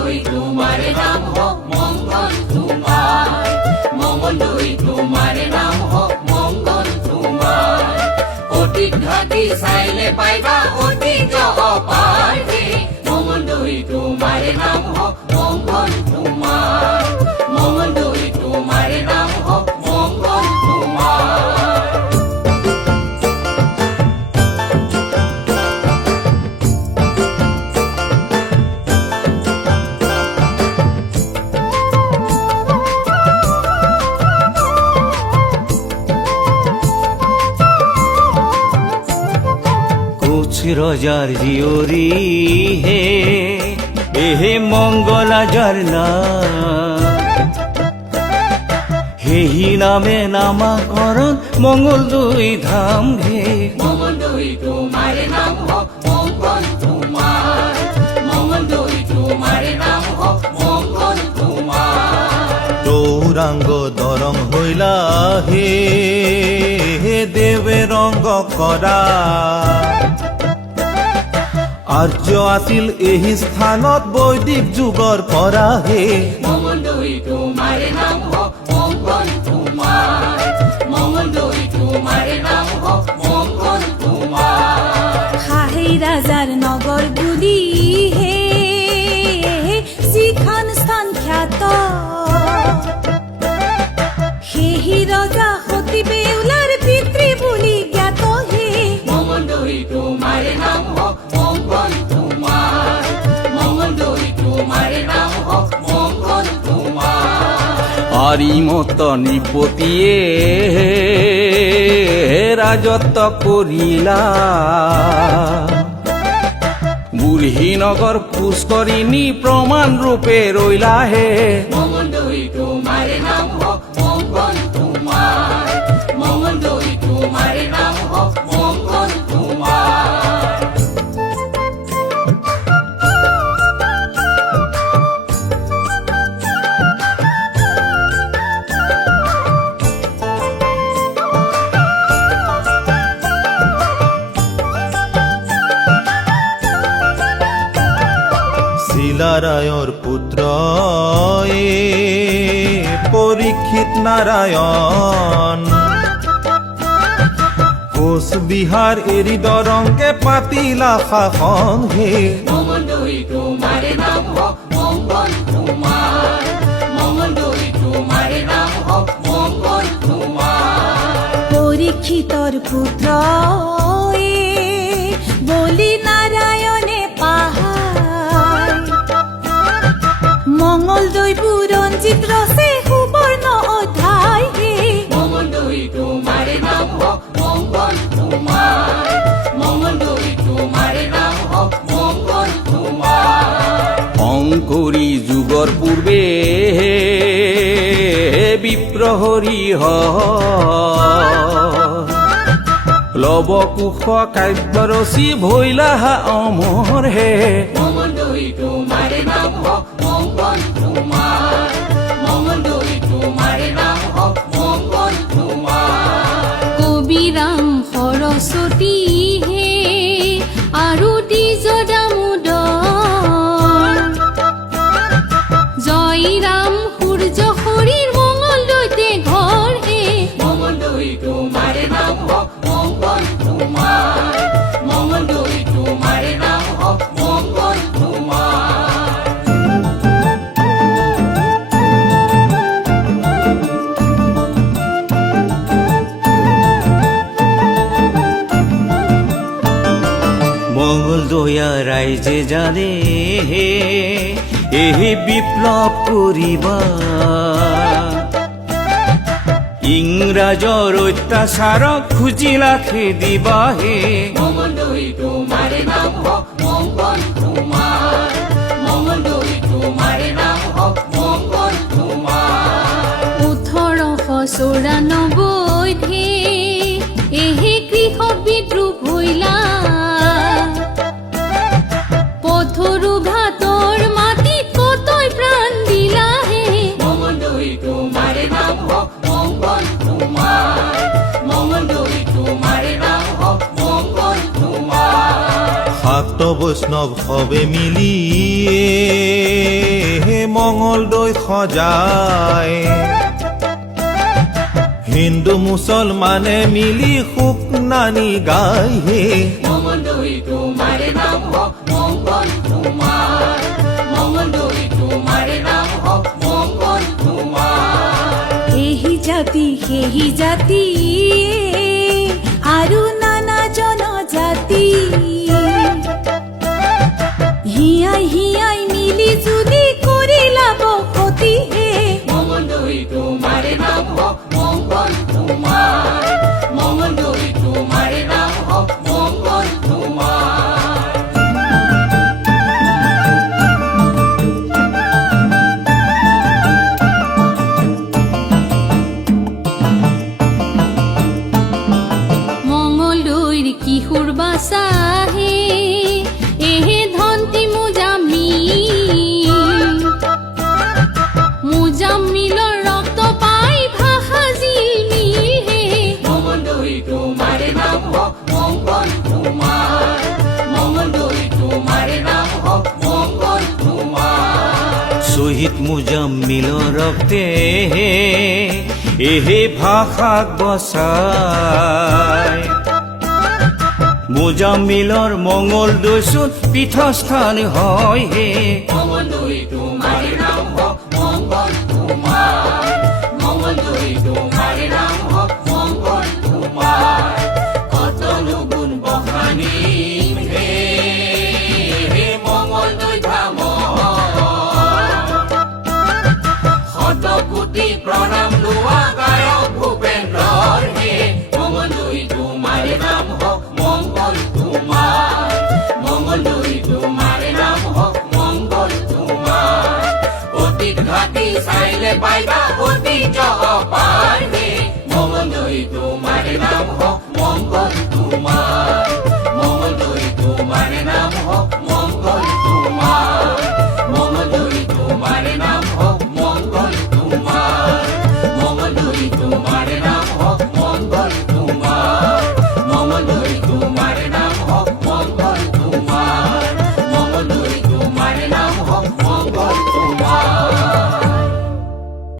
মঙ্গলদৈ তোমার নাম হোক মঙ্গল তোমার, মঙ্গলদৈ তোমার নাম হোক মঙ্গল তোমার। অতীত ঘাটি চাইলে পাইবা অতীত অপার হে, মঙ্গলদৈ তোমার নাম হোক মঙ্গল তোমার, মঙ্গলদৈ তোমার নাম হোক মঙ্গল তোমার। রজার জিয়রি হে এহে মঙ্গলাজার না, হেহি নামে নামাকরণ মঙ্গলদৈ ধাম হে, মঙ্গলদৈ তোমার নাম হোক মঙ্গল তোমার, মঙ্গলদৈ তোমার নাম হোক মঙ্গল তোমার। গৌরাঙ্গ দরং হইলা হে দেবে রঙ্গ কৰা, আৰ্য আছিল এই স্থানত বৈদিক যুগৰ পৰা হে, মঙ্গলদৈ তোমার নাম হোক মঙ্গল তোমার, মঙ্গলদৈ তোমার নাম হোক মঙ্গল তোমার। হাহেই রাজার নগর বুলি হে যিখন স্থান খ্যাত, সেহি ৰজা সতী বেউলাৰ পিতৃ বুলি জ্ঞাত হে, মঙ্গলদৈ তোমার নাম হোক মঙ্গল তোমার, মঙ্গলদৈ তোমার নাম হোক মঙ্গল তোমার। আরিমত নৃপতিয়ে রাজত্ব করিলা, বুঢ়ীনগৰ পুষ্কৰিণী প্ৰমাণ ৰূপে ৰইলা হে, মঙ্গলদৈ তোমাৰ নাম হোক মঙ্গল তোমাৰ, মঙ্গলদৈ তোমাৰ নাম হোক মঙ্গল তোমাৰ। শিলাৰায়ৰ পুত্ৰ পৰীক্ষিত নাৰায়ণ, কোচবিহাৰ এৰি দৰংকে পাতিলা শাসন হে, মঙ্গলদৈ তোমাৰ নাম হোক মঙ্গল তোমাৰ, মঙ্গলদৈ তোমাৰ নাম হোক মঙ্গল তোমাৰ। পৰীক্ষিতৰ পুত্ৰ বলি নাৰায়ণে পাহাৰ, মঙ্গলদৈ বুৰঞ্জিত ৰচে সুবৰ্ণ অধ্যায় হে, মঙ্গলদৈ তোমাৰ নাম হোক মঙ্গল তোমাৰ, মঙ্গলদৈ তোমাৰ নাম হোক মঙ্গল তোমাৰ। শংকৰী যুগৰ পূৰ্বে বিপ্ৰহৰি লৱকুশ কাব্য ৰচি ভৈলা অমৰ হে, মঙ্গলদৈ তোমাৰ নাম হোক মঙ্গল তোমাৰ, মঙ্গলদৈ তোমাৰ নাম হোক মঙ্গল তোমাৰ। কবিৰাম সৰস্বতী হে আৰু দ্বিজ দামোদৰ, জয়ৰাম সূৰ্য হৰিৰ মঙ্গলদৈতে ঘৰ হে, মঙ্গলদৈ তোমাৰ নাম হোক মঙ্গল তোমাৰ, মঙ্গলদৈ তোমাৰ নাম হোক মঙ্গল তোমাৰ। মঙ্গলদৈয়া ৰাইজে জানে হে এই বিপ্লৱ কৰিবা, ইংৰাজৰ অত্যাচাৰক খুজিলা খেদিবা হে, মঙ্গলদৈ তোমাৰ নাম হোক মঙ্গল তোমাৰ, মঙ্গলদৈ তোমাৰ নাম হোক মঙ্গল তোমাৰ। 1894 এহে কৃষক বিদ্ৰোহ হইলা, পথৰু ঘাটৰ মাটিত কতই প্ৰাণ দিলা হে, মঙ্গলদৈ তোমাৰ নাম হোক মঙ্গল তোমাৰ, মঙ্গলদৈ তোমাৰ নাম হোক মঙ্গল তোমাৰ। শাক্ত বৈষ্ণৱ সবে মিলি মঙলদৈ সজায় হিন্দু মুছলমানে মিলি সুখ নানি গায় হে মঙ্গলদৈ তোমার নাম হোক মঙ্গল তোমার মঙ্গলদৈ তোমার নাম হোক মঙ্গল তোমার এহি জাতি সেহি জাতি আৰু নানা জনজাতি হিয়াই হিয়াই মিলি জুলি কৰিলা বসতি হে মঙ্গলদৈ তোমাৰ নাম হোক মঙ্গল তোমাৰ মঙ্গলদৈ তোমাৰ নাম হোক মঙ্গল তোমাৰ মঙলদৈৰ কিশোৰ বাচাহে এহে ধন্তি মুজাম্মিলৰ ৰক্ত পাই ভাষা জিলমিল হে মঙ্গলদৈ তোমাৰ নাম হোক মঙ্গল তোমাৰ মঙ্গলদৈ তোমাৰ নাম হোক মঙ্গল তোমাৰ শহীদ মুজাম্মিলৰ ৰক্তে এহে ভাষাক বচায় মুজাম্মিলৰ মঙলদৈ চোন পীঠস্থান হয় হে মঙ্গলদৈ তোমার নাম হোক মঙ্গল তোমার মঙ্গলদৈ তোমার নাম হোক মঙ্গল তোমার কত গুণ বখানি হে হে মঙ্গলদৈ ধাম শত কোটি প্ৰণাম লোৱা গায়ক ভূপেন্দ্ৰৰ হে মঙ্গলদৈ তোমাৰ নাম হোক মঙ্গল তোমাৰ মঙ্গলদৈ তোমাৰ নাম হোক মঙ্গল তোমাৰ অতীত ঘাটি চাইলে পাইবা অতীত অপাৰ হে মঙ্গলদৈ তোমাৰ নাম হোক মঙ্গল তোমাৰ